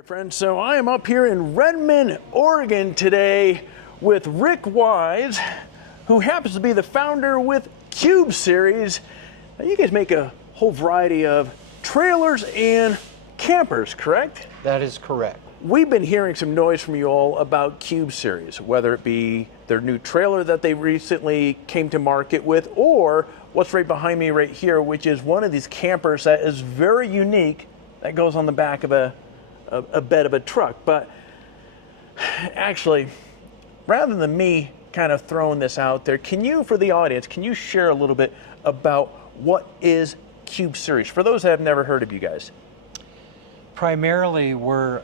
Hi friends, so I am up here in Redmond, Oregon today with Rick Wise, who happens to be the founder with Cube Series. Now you guys make a whole variety of trailers and campers, correct? That is correct. We've been hearing some noise from you all about Cube Series, whether it be their new trailer that they recently came to market with, or what's right behind me right here, which is one of these campers that is very unique that goes on the back of a bed of a truck. But actually, rather than me kind of throwing this out there, can you, for the audience, can you share a little bit about what is Cube Series, for those that have never heard of you guys? Primarily, we're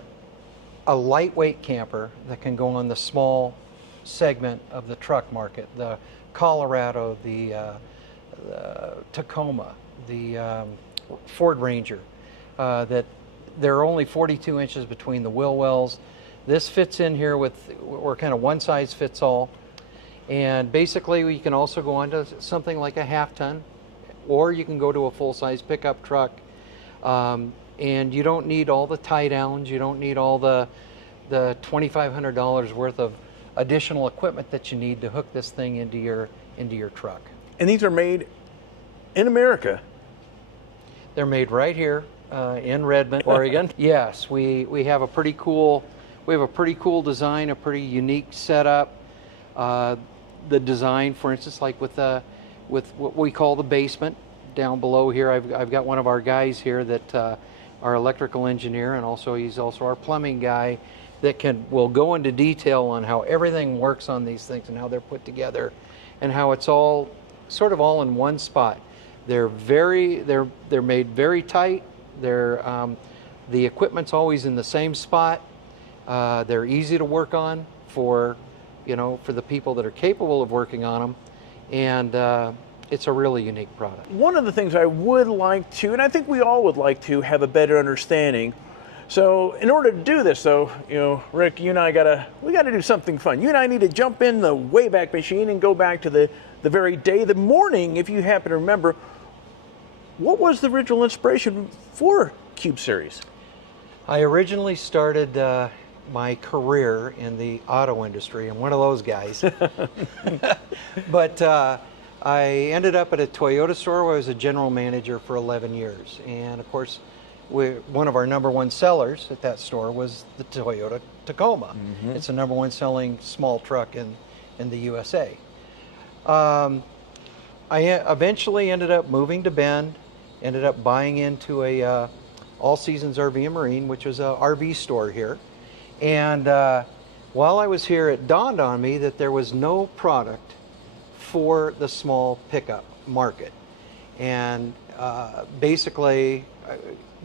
a lightweight camper that can go on the small segment of the truck market, the Colorado, the Tacoma, the Ford Ranger, that there are only 42 inches between the wheel wells. This fits in here with, we're kind of one size fits all. And basically you can also go on to something like a half ton, or you can go to a full-size pickup truck. And you don't need all the tie downs, you don't need all the $2,500 worth of additional equipment that you need to hook this thing into your truck. And these are made in America? They're made right here in Redmond, Oregon. Yes, we have a pretty cool design, a pretty unique setup. The design, for instance, like with what we call the basement down below here, I've got one of our guys here that our electrical engineer, and he's also our plumbing guy that will go into detail on how everything works on these things and how they're put together and how it's all sort of all in one spot. They're made very tight. The equipment's always in the same spot. They're easy to work on for the people that are capable of working on them, and it's a really unique product. One of the things I would like to, and I think we all would like to, have a better understanding. So in order to do this though, Rick, you and I we gotta do something fun. You and I need to jump in the Wayback Machine and go back to the very day, the morning, if you happen to remember. What was the original inspiration for Cube Series? I originally started my career in the auto industry. I'm one of those guys. But I ended up at a Toyota store where I was a general manager for 11 years. And of course, one of our number one sellers at that store was the Toyota Tacoma. Mm-hmm. It's the number one selling small truck in the USA. I eventually ended up moving to Bend, ended up buying into a All Seasons RV and Marine, which was a RV store here. And while I was here, it dawned on me that there was no product for the small pickup market. And basically,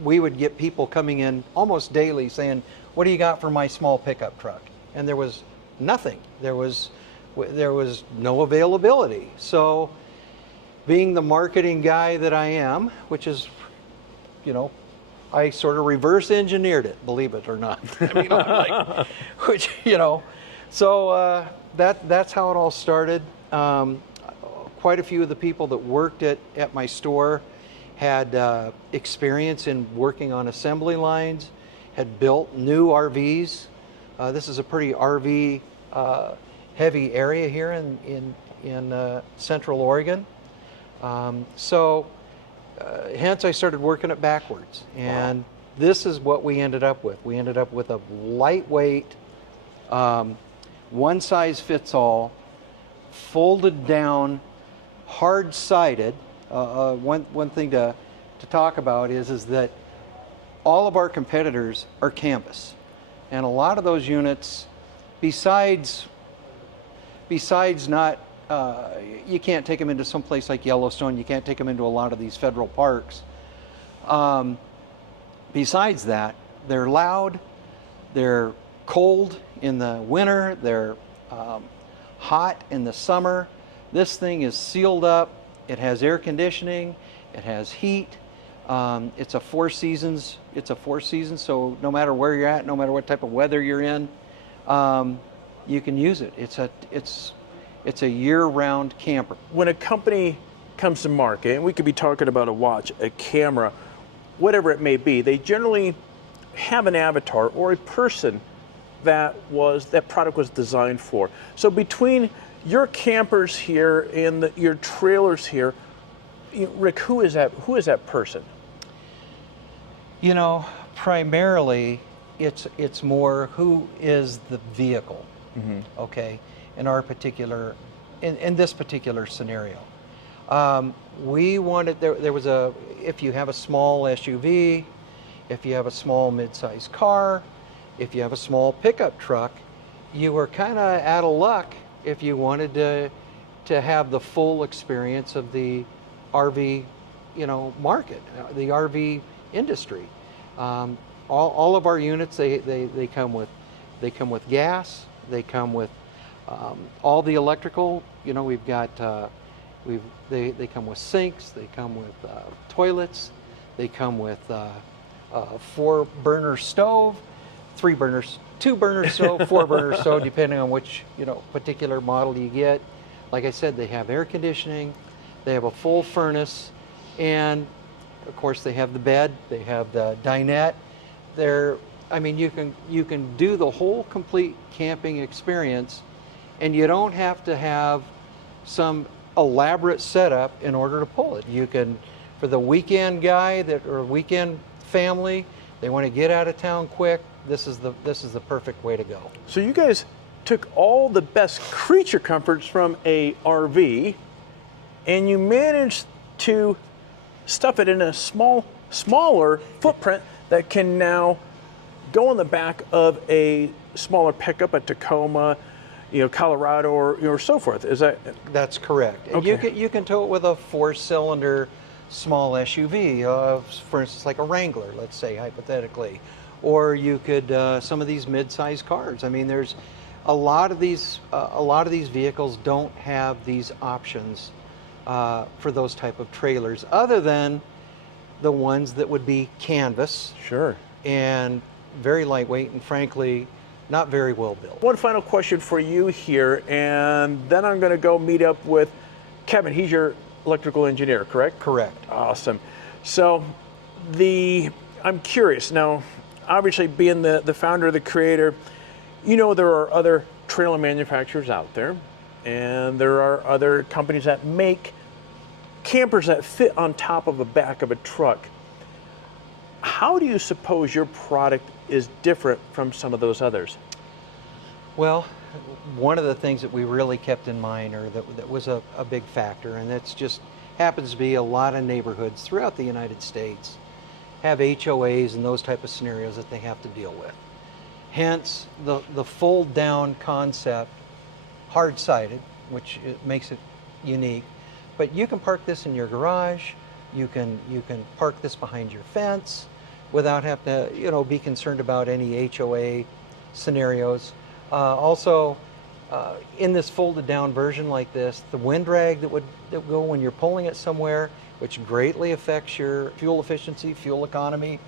we would get people coming in almost daily saying, "What do you got for my small pickup truck?" And there was nothing. There was no availability. So being the marketing guy that I am, which is, I sort of reverse engineered it, believe it or not. I mean, I'm like, so that's how it all started. Quite a few of the people that worked at my store had experience in working on assembly lines, had built new RVs. This is a pretty RV heavy area here in Central Oregon. Hence I started working it backwards. And wow. This is what we ended up with. We ended up with a lightweight, one size fits all, folded down, hard-sided. One thing to talk about is that all of our competitors are canvas. And a lot of those units, besides not, you can't take them into some place like Yellowstone, you can't take them into a lot of these federal parks. Besides that, they're loud, they're cold in the winter, they're hot in the summer. This thing is sealed up, it has air conditioning, it has heat. It's a four seasons, so no matter where you're at, no matter what type of weather you're in, you can use it. It's a year-round camper. When a company comes to market, and we could be talking about a watch, a camera, whatever it may be, they generally have an avatar or a person that product was designed for. So between your campers here and your trailers here, Rick, who is that person? You know, primarily it's more who is the vehicle. Okay, in our particular, in this particular scenario, we wanted there was if you have a small SUV, if you have a small mid-sized car, if you have a small pickup truck, you were kind of out of luck if you wanted to have the full experience of the RV, market, the RV industry. All of our units, they come with gas. They come with all the electrical. We've got they come with sinks. They come with toilets. They come with 4-burner stove, 3 burners, 2-burner stove, 4-burner stove, depending on which particular model you get. Like I said, they have air conditioning. They have a full furnace, and of course they have the bed. They have the dinette. You can do the whole complete camping experience, and you don't have to have some elaborate setup in order to pull it. You can, for the weekend guy or weekend family, they want to get out of town quick. This is the perfect way to go. So you guys took all the best creature comforts from a RV, and you managed to stuff it in a smaller footprint that can now go on the back of a smaller pickup, a Tacoma, Colorado, or so forth. That's correct. Okay. You can tow it with a 4-cylinder small SUV, for instance, like a Wrangler, let's say hypothetically, or you could some of these mid-sized cars. I mean, there's a lot of these vehicles don't have these options for those type of trailers, other than the ones that would be canvas. Sure. And very lightweight, and frankly, not very well built. One final question for you here, and then I'm going to go meet up with Kevin. He's your electrical engineer, correct? Correct. Awesome. So I'm curious now, obviously being the founder, the creator, there are other trailer manufacturers out there, and there are other companies that make campers that fit on top of the back of a truck. How do you suppose your product is different from some of those others? Well, one of the things that we really kept in mind, or that was a big factor, and that's just happens to be a lot of neighborhoods throughout the United States have HOAs and those type of scenarios that they have to deal with. Hence, the fold down concept, hard-sided, which makes it unique. But you can park this in your garage. You can park this behind your fence without having to be concerned about any HOA scenarios. Also, in this folded down version like this, the wind drag that would go when you're pulling it somewhere, which greatly affects your fuel efficiency, fuel economy,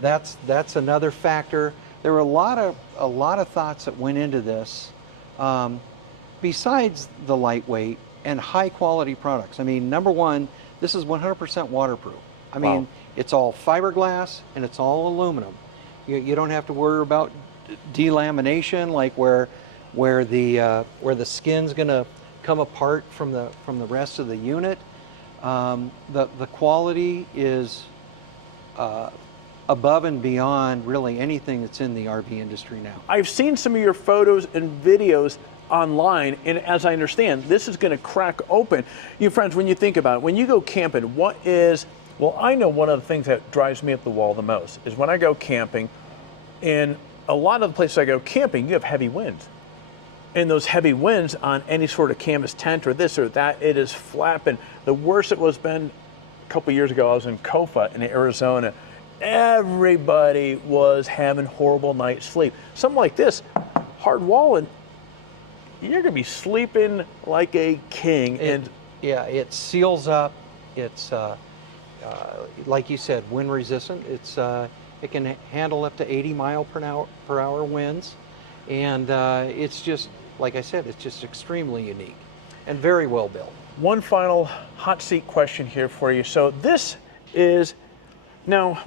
that's another factor. There were a lot of thoughts that went into this, besides the lightweight and high quality products. I mean, number one, this is 100% waterproof. I mean, wow. It's all fiberglass and it's all aluminum. You don't have to worry about delamination, like where the skin's going to come apart from the rest of the unit. The quality is above and beyond really anything that's in the RV industry now. I've seen some of your photos and videos online, and as I understand, this is going to crack open. You friends, when you think about it, when you go camping, I know one of the things that drives me up the wall the most is when I go camping. In a lot of the places I go camping, you have heavy winds. And those heavy winds on any sort of canvas tent or this or that, it is flapping. The worst it was been a couple years ago, I was in Kofa in Arizona. Everybody was having horrible night's sleep. Something like this, hard wall, and you're gonna be sleeping like a king. It seals up. It's like you said, wind resistant. It can handle up to 80 mile per hour winds, and it's just, like I said, it's just extremely unique and very well built. One final hot seat question here for you. So this is, now,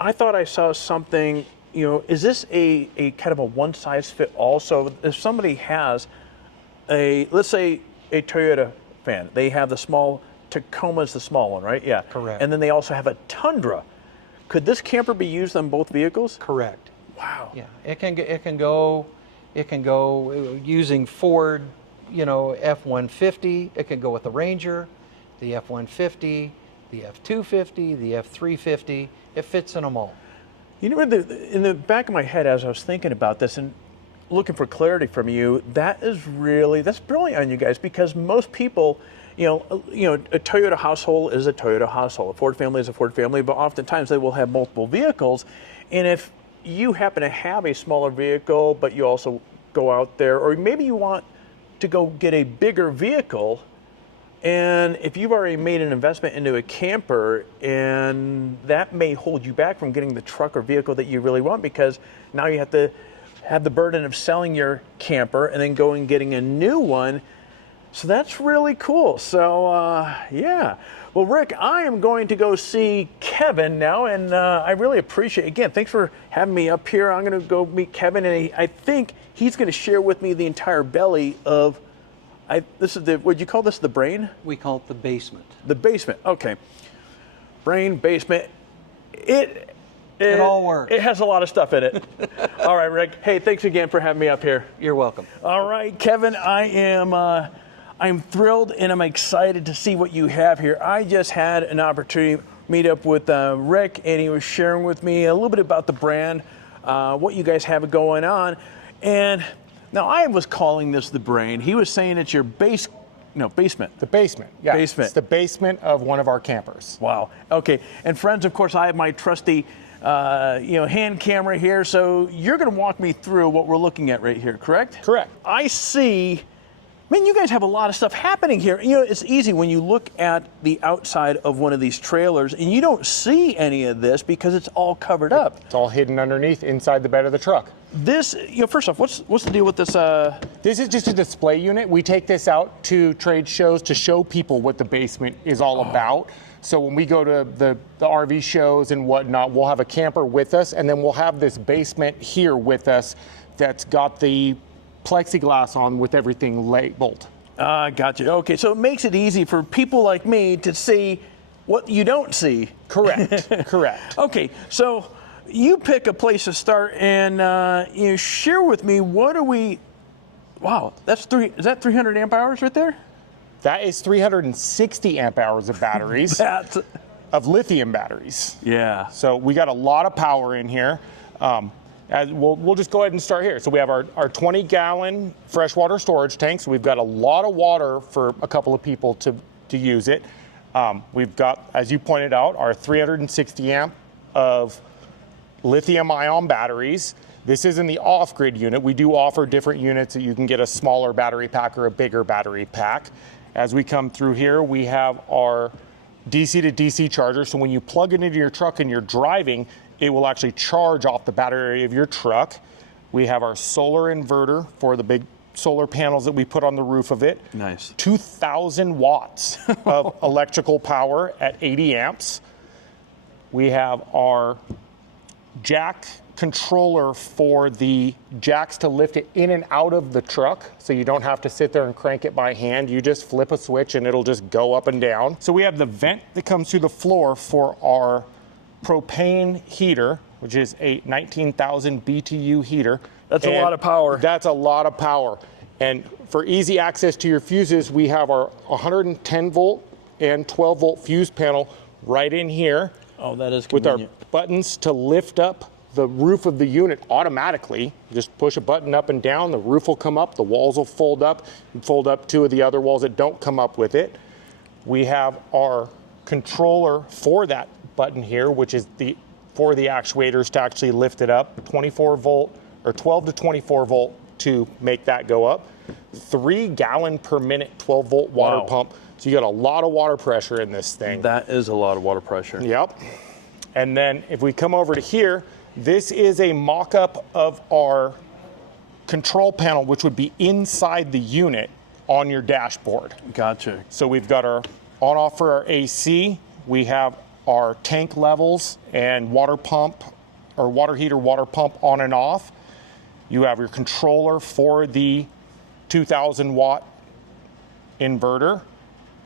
I thought I saw something, is this a kind of a one size fit all? So if somebody has let's say a Toyota fan, they have the small, Tacoma's the small one, right? Yeah. Correct. And then they also have a Tundra. Could this camper be used on both vehicles? Correct. Wow. Yeah, it can go using Ford, F-150. It can go with the Ranger, the F-150, the F-250, the F-350. It fits in them all. In the back of my head as I was thinking about this and looking for clarity from you, that's brilliant on you guys, because most people, a Toyota household is a Toyota household. A Ford family is a Ford family, but oftentimes they will have multiple vehicles. And if you happen to have a smaller vehicle, but you also go out there, or maybe you want to go get a bigger vehicle, and if you've already made an investment into a camper, and that may hold you back from getting the truck or vehicle that you really want, because now you have to have the burden of selling your camper and then going and getting a new one. So that's really cool. So yeah. Well, Rick, I am going to go see Kevin now, and I really appreciate it. Again, thanks for having me up here. I'm going to go meet Kevin, and I think he's going to share with me the entire belly of, this is would you call this the brain? We call it the basement. The basement, okay. Brain, basement. It all works. It has a lot of stuff in it. All right, Rick. Hey, thanks again for having me up here. You're welcome. All right, Kevin, I'm thrilled and I'm excited to see what you have here. I just had an opportunity to meet up with Rick, and he was sharing with me a little bit about the brand, what you guys have going on. And now I was calling this the brain. He was saying it's your basement. The basement, yeah. Basement. It's the basement of one of our campers. Wow. Okay. And friends, of course, I have my trusty hand camera here. So you're going to walk me through what we're looking at right here, correct? Correct. I see. Man, you guys have a lot of stuff happening here. It's easy when you look at the outside of one of these trailers and you don't see any of this because it's all covered up. It's all hidden underneath inside the bed of the truck. This, first off, what's the deal with this? This is just a display unit. We take this out to trade shows to show people what the basement is all about. So when we go to the RV shows and whatnot, we'll have a camper with us, and then we'll have this basement here with us that's got the plexiglass on with everything labeled. Gotcha. Okay, so it makes it easy for people like me to see what you don't see. Correct. Correct. Okay, so you pick a place to start and share with me what are we. Wow, is that 300 amp hours right there? That is 360 amp hours of batteries. Of lithium batteries. Yeah. So we got a lot of power in here. We'll just go ahead and start here. So we have our 20-gallon freshwater storage tanks. We've got a lot of water for a couple of people to use it. We've got, as you pointed out, our 360 amp of lithium-ion batteries. This is in the off-grid unit. We do offer different units that you can get a smaller battery pack or a bigger battery pack. As we come through here, we have our DC to DC charger. So when you plug it into your truck and you're driving, it will actually charge off the battery of your truck. We have our solar inverter for the big solar panels that we put on the roof of it. Nice. 2,000 watts of electrical power at 80 amps. We have our jack controller for the jacks to lift it in and out of the truck, so you don't have to sit there and crank it by hand. You just flip a switch and it'll just go up and down. So we have the vent that comes through the floor for our propane heater, which is a 19,000 BTU heater. That's a lot of power. That's a lot of power. And for easy access to your fuses, we have our 110 volt and 12 volt fuse panel right in here. Oh, that is convenient. convenient. With our buttons to lift up the roof of the unit automatically. Just push a button up and down, the roof will come up, the walls will fold up, and fold up two of the other walls that don't come up with it. We have our controller for that button here, which is for the actuators to actually lift it up, 24 volt or 12 to 24 volt to make that go up. 3 gallon per minute 12 volt water pump. So you got a lot of water pressure in this thing. That is a lot of water pressure. Yep. And then if we come over to here, this is a mock-up of our control panel, which would be inside the unit on your dashboard. Gotcha. So we've got our on-off for our AC. We have our tank levels and water pump or water heater, water pump on and off. You have your controller for the 2000 watt inverter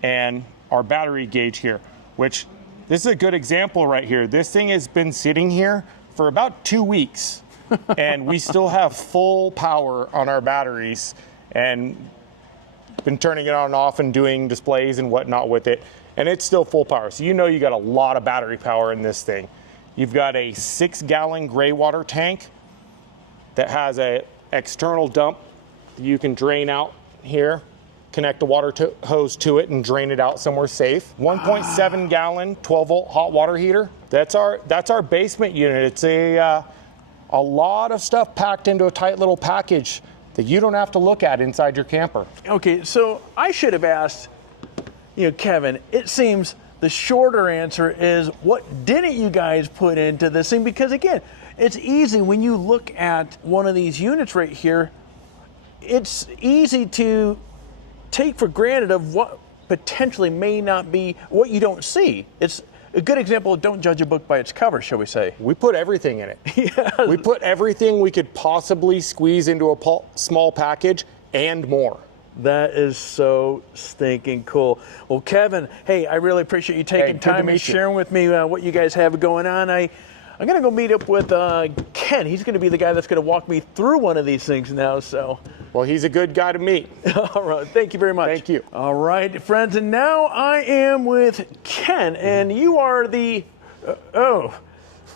and our battery gauge here, which this is a good example right here. This thing has been sitting here for about 2 weeks and we still have full power on our batteries and been turning it on and off and doing displays and whatnot with it, and it's still full power. So you know you got a lot of battery power in this thing. You've got a 6-gallon gray water tank that has a external dump that you can drain out here, connect the water hose to it and drain it out somewhere safe. 1.7 gallon 12 volt hot water heater. That's our basement unit. It's a lot of stuff packed into a tight little package that you don't have to look at inside your camper. Okay, so I should have asked, Kevin, it seems the shorter answer is what didn't you guys put into this thing? Because again, it's easy when you look at one of these units right here, it's easy to take for granted of what potentially may not be what you don't see. It's a good example of don't judge a book by its cover, shall we say. We put everything in it. Yes. We put everything we could possibly squeeze into a small package and more. That is so stinking cool. Well, Kevin, hey, I really appreciate you taking time and sharing with me what you guys have going on. I'm going to go meet up with Ken. He's going to be the guy that's going to walk me through one of these things now. So, well, he's a good guy to meet. All right. Thank you very much. Thank you. All right, friends. And now I am with Ken, and you are the,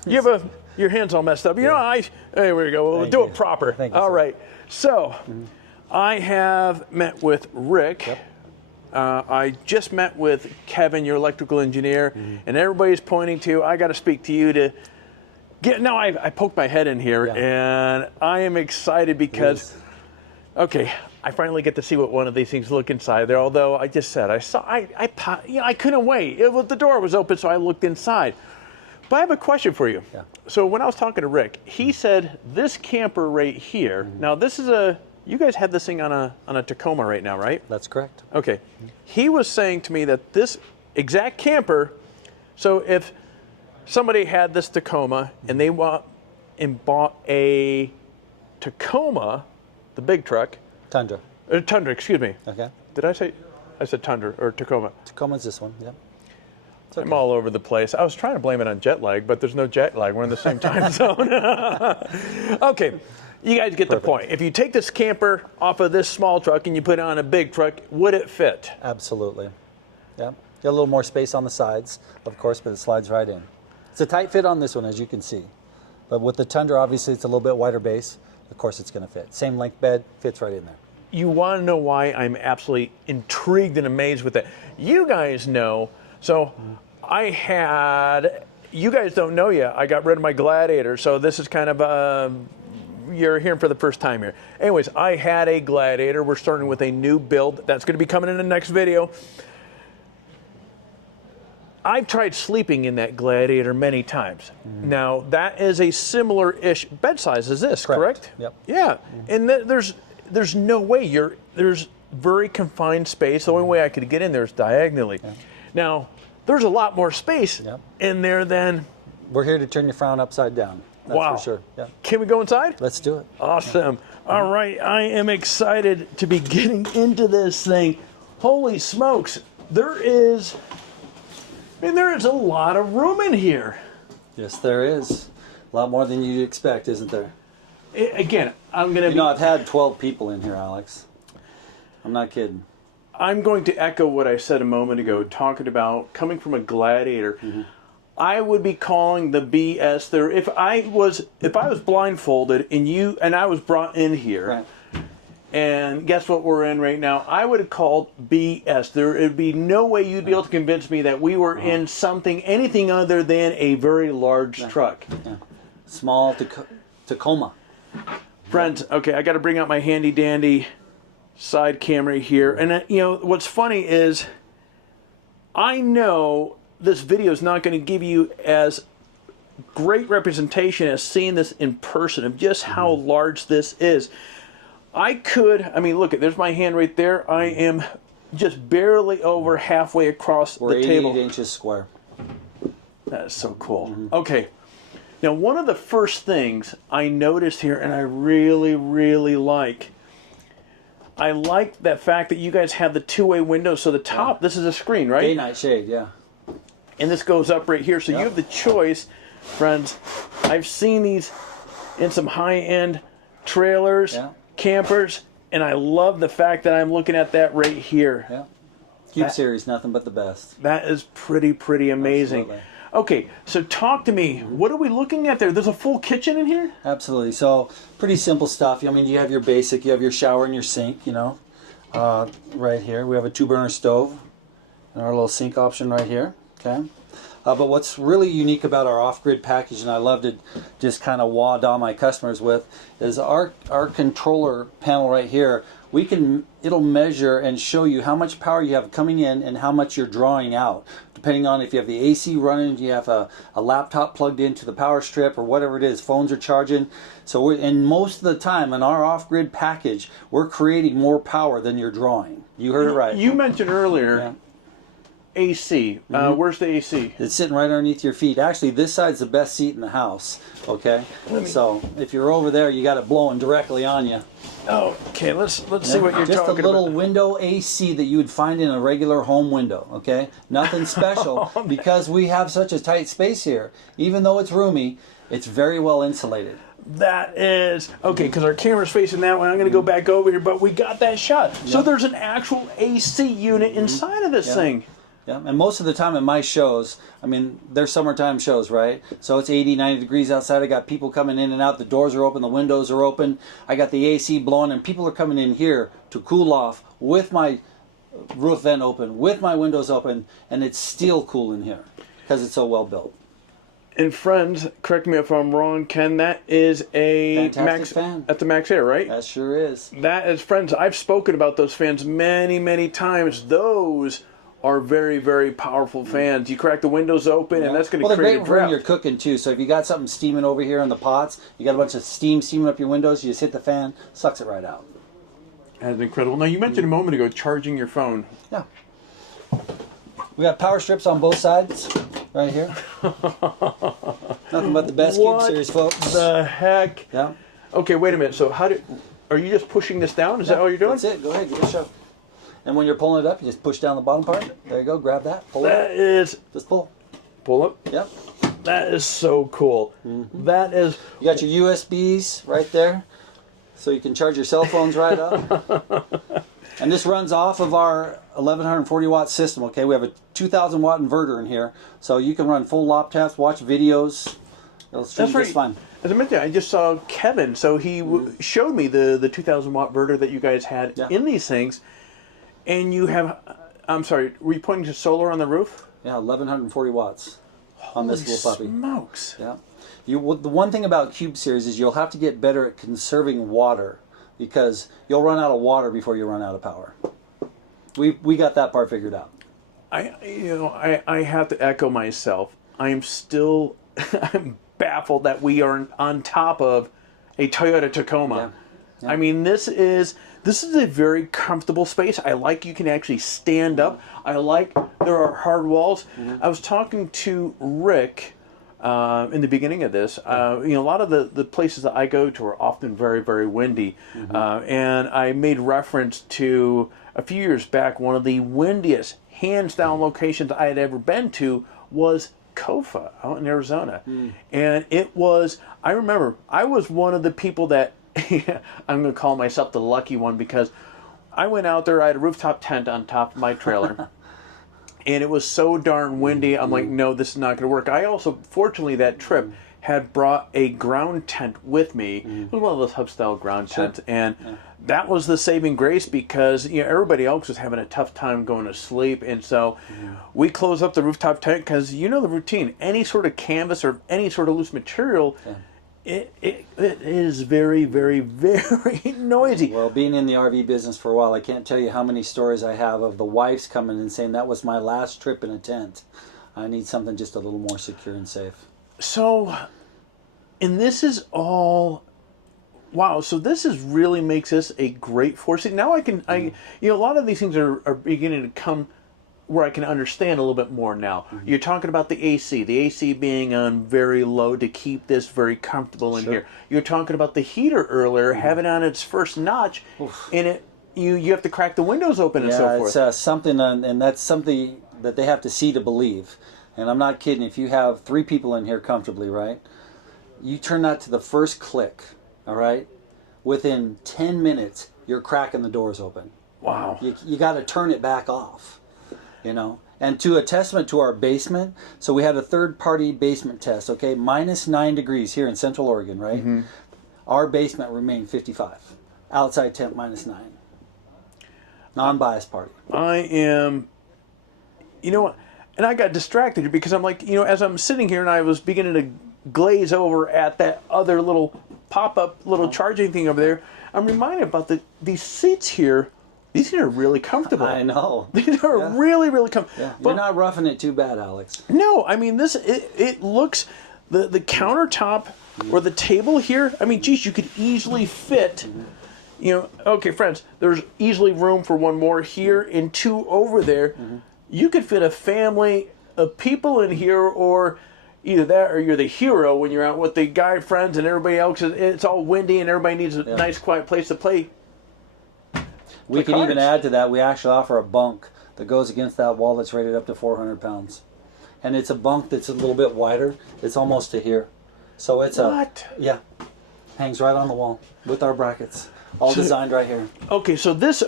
you have your hand's all messed up. There we go. We'll do it proper. Thank you, all sir. right. So, I have met with Rick. Yep. I just met with Kevin, your electrical engineer, and everybody's pointing to, I got to speak to you to get, now I poked my head in here, and I am excited because, okay, I finally get to see what one of these things look inside there, although I just said, I couldn't wait. The door was open, so I looked inside. But I have a question for you. Yeah. So when I was talking to Rick, he said this camper right here, now this is you guys have this thing on a Tacoma right now, right? That's correct. Okay. He was saying to me that this exact camper, so if somebody had this Tacoma and they bought a Tacoma, the big truck. Tundra. Tundra, excuse me. Okay. Did I say? I said Tundra or Tacoma. Tacoma's this one, yeah. Okay. I'm all over the place. I was trying to blame it on jet lag, but there's no jet lag. We're in the same time zone. Okay. You guys get the point. If you take this camper off of this small truck and you put it on a big truck, would it fit? Absolutely. Yeah. Got a little more space on the sides, of course, but it slides right in. It's a tight fit on this one, as you can see. But with the Tundra, obviously, it's a little bit wider base. Of course, it's going to fit. Same length bed, fits right in there. You want to know why I'm absolutely intrigued and amazed with it. You guys know, so you guys don't know yet, I got rid of my Gladiator, so this is kind of you're hearing for the first time here. Anyways, I had a Gladiator. We're starting with a new build. That's going to be coming in the next video. I've tried sleeping in that Gladiator many times. Now, that is a similar-ish bed size as this, correct? Yep. Yeah, and there's no way there's very confined space. The only way I could get in there is diagonally. Yeah. Now, there's a lot more space in there than... We're here to turn your frown upside down. That's for sure. Yeah. Can we go inside? Let's do it. Awesome. All right, I am excited to be getting into this thing. Holy smokes, there is a lot of room in here. Yes, there is. A lot more than you'd expect, isn't there? Again, I'm going to I've had 12 people in here, Alex. I'm not kidding. I'm going to echo what I said a moment ago, talking about coming from a Gladiator. I would be calling the BS there if I was blindfolded and I was brought in here. Right. And guess what we're in right now? I would have called BS. There would be no way you'd be able to convince me that we were in anything other than a very large truck. Yeah. Small Tacoma. Friends, okay, I got to bring out my handy dandy side camera here. And what's funny is I know this video is not going to give you as great representation as seeing this in person of just how large this is. Look, there's my hand right there. I am just barely over halfway across the table. 88 inches square. That is so cool. Okay. Now, one of the first things I noticed here, and I really, really like, I like that fact that you guys have the two-way windows. So the top, this is a screen, right? Day-night shade, yeah. And this goes up right here. So you have the choice, friends. I've seen these in some high-end trailers, campers, and I love the fact that I'm looking at that right here. Yeah. Cube Series, nothing but the best. That is pretty amazing. Absolutely. Okay, so talk to me. What are we looking at there? There's a full kitchen in here? Absolutely. So pretty simple stuff. I mean, you have your basic, you have your shower and your sink, you know, right here. We have a 2-burner stove and our little sink option right here. Okay. But what's really unique about our off-grid package, and I love to just kind of wad on my customers with, is our controller panel right here. It'll measure and show you how much power you have coming in and how much you're drawing out, depending on if you have the AC running, if you have a laptop plugged into the power strip or whatever it is, phones are charging. So and most of the time in our off-grid package, we're creating more power than you're drawing. You heard it right. You mentioned earlier AC. Where's the AC? It's sitting right underneath your feet. Actually, this side's the best seat in the house. Okay, so if you're over there, you got it blowing directly on you. Oh, okay. Let's see what you're talking about. Just a little window AC that you would find in a regular home window. Okay, nothing special because we have such a tight space here. Even though it's roomy, it's very well insulated. That is okay because our camera's facing that way. I'm going to go back over here, but we got that shot. So there's an actual AC unit inside of this thing. Yeah, and most of the time at my shows, I mean, they're summertime shows, right? So it's 80, 90 degrees outside. I got people coming in and out. The doors are open. The windows are open. I got the AC blowing, and people are coming in here to cool off with my roof vent open, with my windows open, and it's still cool in here because it's so well built. And friends, correct me if I'm wrong, Ken, that is a Fantastic fan. That's a Max Air, right? That sure is. That is, friends, I've spoken about those fans many times. Those are very powerful fans. You crack the windows open, and that's going to create a they're great draft. when you're cooking too. So if you got something steaming over here in the pots, you got a bunch of steam steaming up your windows. You just hit the fan, sucks it right out. That's incredible. Now you mentioned a moment ago charging your phone. Yeah. We got power strips on both sides, right here. Nothing but the best Cube Series, folks. What the heck? Yeah. Okay, wait a minute. So are you just pushing this down? Is that all you're doing? That's it. Go ahead, give it a shove. And when you're pulling it up, you just push down the bottom part. There you go. Grab that. Pull That it. is Just pull. pull up. Yep. That is so cool. That is. You got your USBs right there, so you can charge your cell phones right up. And this runs off of our 1140 watt system. Okay, we have a 2000 watt inverter in here, so you can run full laptops, watch videos. It'll stream just fine. As I mentioned, I just saw Kevin, so he showed me the 2000 watt inverter that you guys had in these things. And you have, I'm sorry, were you pointing to solar on the roof? Yeah, 1140 watts on this little puppy. Smokes. Yeah. The one thing about Cube Series is you'll have to get better at conserving water because you'll run out of water before you run out of power. We got that part figured out. I have to echo myself. I am still I'm baffled that we are on top of a Toyota Tacoma. Yeah. I mean, this is a very comfortable space. I like you can actually stand up. I like there are hard walls. I was talking to Rick in the beginning of this. A lot of the places that I go to are often very windy. And I made reference to a few years back, one of the windiest, hands down locations I had ever been to was Kofa out in Arizona. And it was, I remember, I was one of the people that I'm going to call myself the lucky one because I went out there, I had a rooftop tent on top of my trailer, and it was so darn windy, I'm like, no, this is not going to work. I also, fortunately, that trip had brought a ground tent with me. It was one of those hub-style ground tents, and that was the saving grace because everybody else was having a tough time going to sleep, and so we closed up the rooftop tent because the routine, any sort of canvas or any sort of loose material, it is very noisy. Well, being in the RV business for a while, I can't tell you how many stories I have of the wives coming and saying, that was my last trip in a tent. I need something just a little more secure and safe. So, and this is all, wow, so this is really makes this a great force. Now I can, a lot of these things are beginning to come where I can understand a little bit more now. You're talking about the AC being on very low to keep this very comfortable in here. You're talking about the heater earlier, having on its first notch, and you have to crack the windows open and so forth. It's something, and that's something that they have to see to believe. And I'm not kidding. If you have 3 people in here comfortably, right? You turn that to the first click, all right? Within 10 minutes, you're cracking the doors open. Wow. You got to turn it back off, you know. And to a testament to our basement, so we had a third-party basement test, okay? -9 degrees here in Central Oregon, right? Our basement remained 55. Outside temp -9. Non-biased party. I am, you know what, and I got distracted because I'm like, you know, as I'm sitting here and I was beginning to glaze over at that other little pop-up little charging thing over there, I'm reminded about these seats here. These are really comfortable. I know. These are really, really comfortable. Yeah. You're not roughing it too bad, Alex. No, I mean, it looks, the countertop or the table here, I mean, geez, you could easily fit, you know, okay, friends, there's easily room for one more here and 2 over there. You could fit a family of people in here, or either that or you're the hero when you're out with the guy friends and everybody else. It's all windy and everybody needs a nice, quiet place to play. We can even cards. add to that, we actually offer a bunk that goes against that wall that's rated up to 400 pounds. And it's a bunk that's a little bit wider. It's almost to here. So it's yeah, hangs right on the wall with our brackets. All designed right here. Okay, so this,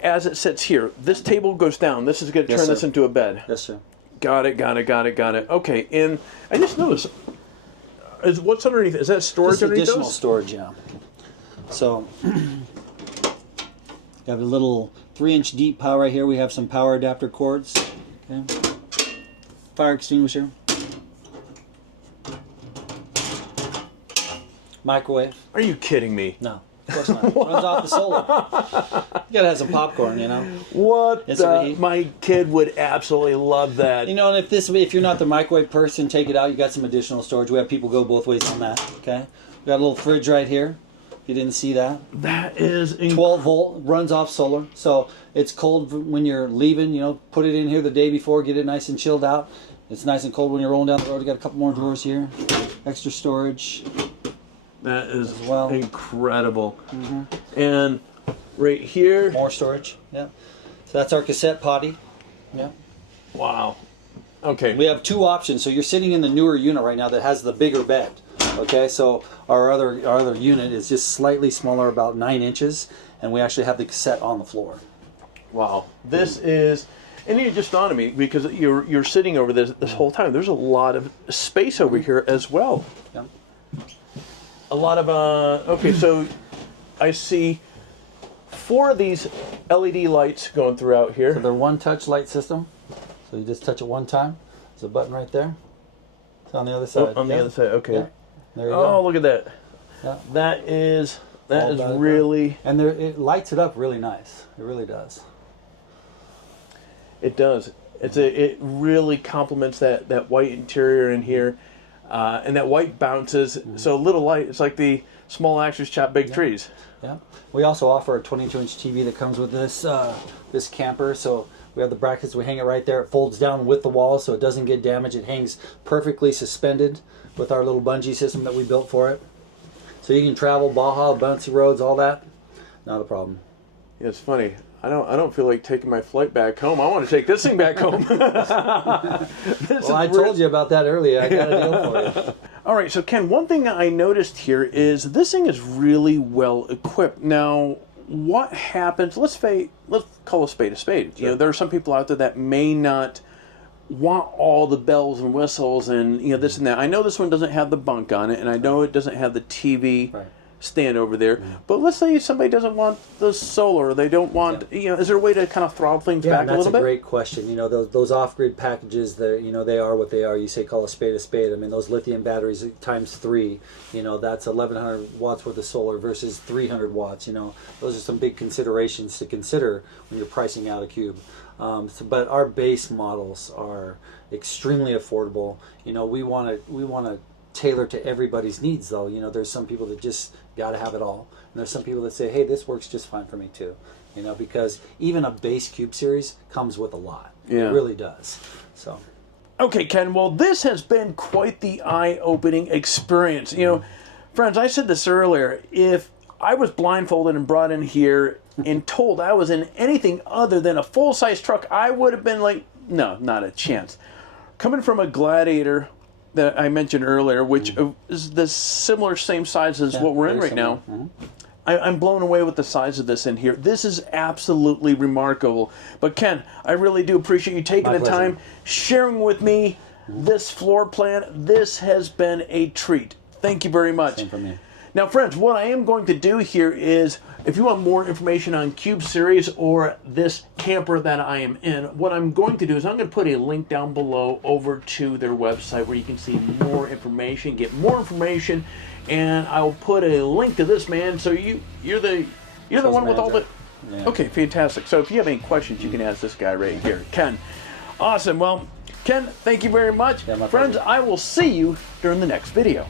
as it sits here, this table goes down. This is going to Yes, turn sir. this into a bed. Yes, sir. Got it. Okay, and I just noticed, what's underneath? Is that storage Just underneath additional those? storage, yeah. So, you have a little 3-inch deep power right here. We have some power adapter cords. Okay. Fire extinguisher. Microwave. Are you kidding me? No, of course not. Runs off the solar. You gotta have some popcorn, you know. What? It's a- My kid would absolutely love that. You know, and if you're not the microwave person, take it out. You got some additional storage. We have people go both ways on that. Okay. We got a little fridge right here. If you didn't see that. That is 12 volt, runs off solar, so it's cold when you're leaving. You know, put it in here the day before, get it nice and chilled out. It's nice and cold when you're rolling down the road. You got a couple more drawers here, extra storage. That is well. incredible. And right here, More storage. Yeah. So that's our cassette potty. Yeah. wow. Okay. We have 2 options. So you're sitting in the newer unit right now that has the bigger bed. Okay, so our other unit is just slightly smaller, about 9 inches, and we actually have the cassette on the floor. Wow. This is, and it just dawned on me because you're sitting over this whole time. There's a lot of space over here as well. Yeah. A lot of okay, so I see 4 of these LED lights going throughout So here. they're one-touch light system. So you just touch it one time. There's a button right there. It's on the other side. On the Yeah. other side, okay. Yeah. There you Oh, go. look at that. Yeah. That is All about it, really. And it lights it up really nice. It really does. It does. It really complements that white interior in here, and that white bounces. So little light. It's like the small actors chop big trees. Yeah. We also offer a 22-inch TV that comes with this this camper. So we have the brackets. We hang it right there. It folds down with the wall, so it doesn't get damaged. It hangs perfectly suspended with our little bungee system that we built for it. So you can travel Baja, bouncy roads, all that. Not a problem. Yeah, it's funny. I don't feel like taking my flight back home. I want to take this thing back home. Well, I told you about that earlier. I got a deal for you. All right, so Ken, one thing I noticed here is this thing is really well equipped. Now, what happens? Let's call a spade a spade. You know, there are some people out there that may not want all the bells and whistles and this and that. I know this one doesn't have the bunk on it, and I know it doesn't have the TV Right. stand over there. But let's say somebody doesn't want the solar, they don't want. Is there a way to kind of throttle things back a that's little bit? great question. You know, those off-grid packages, they are what they are. You say call a spade a spade. I mean, those lithium batteries times 3, that's 1,100 watts worth of solar versus 300 watts. Those are some big considerations to consider when you're pricing out a cube. But our base models are extremely affordable. We want to tailor to everybody's needs, though. You know, there's some people that just got to have it all, and there's some people that say, hey, this works just fine for me too. You know, because even a base cube series comes with a lot. Yeah. It really does. So. Okay, Ken, well, this has been quite the eye-opening experience. You know, friends, I said this earlier, if I was blindfolded and brought in here and told I was in anything other than a full-size truck, I would have been like, no, not a chance. Coming from a Gladiator that I mentioned earlier, which is the similar same size as what we're in right now, I'm blown away with the size of this in here. This is absolutely remarkable. But Ken, I really do appreciate you taking the time, sharing with me this floor plan. This has been a treat. Thank you very much. Same for me. Now, friends, what I am going to do here is, if you want more information on Cube Series or this camper that I am in, what I'm going to do is I'm going to put a link down below over to their website where you can see more information, get more information, and I'll put a link to this man. So you're the one with all the. Yeah. Okay, fantastic. So if you have any questions, you can ask this guy right here, Ken. Awesome. Well, Ken, thank you very much. Yeah, my friends, pleasure. I will see you during the next video.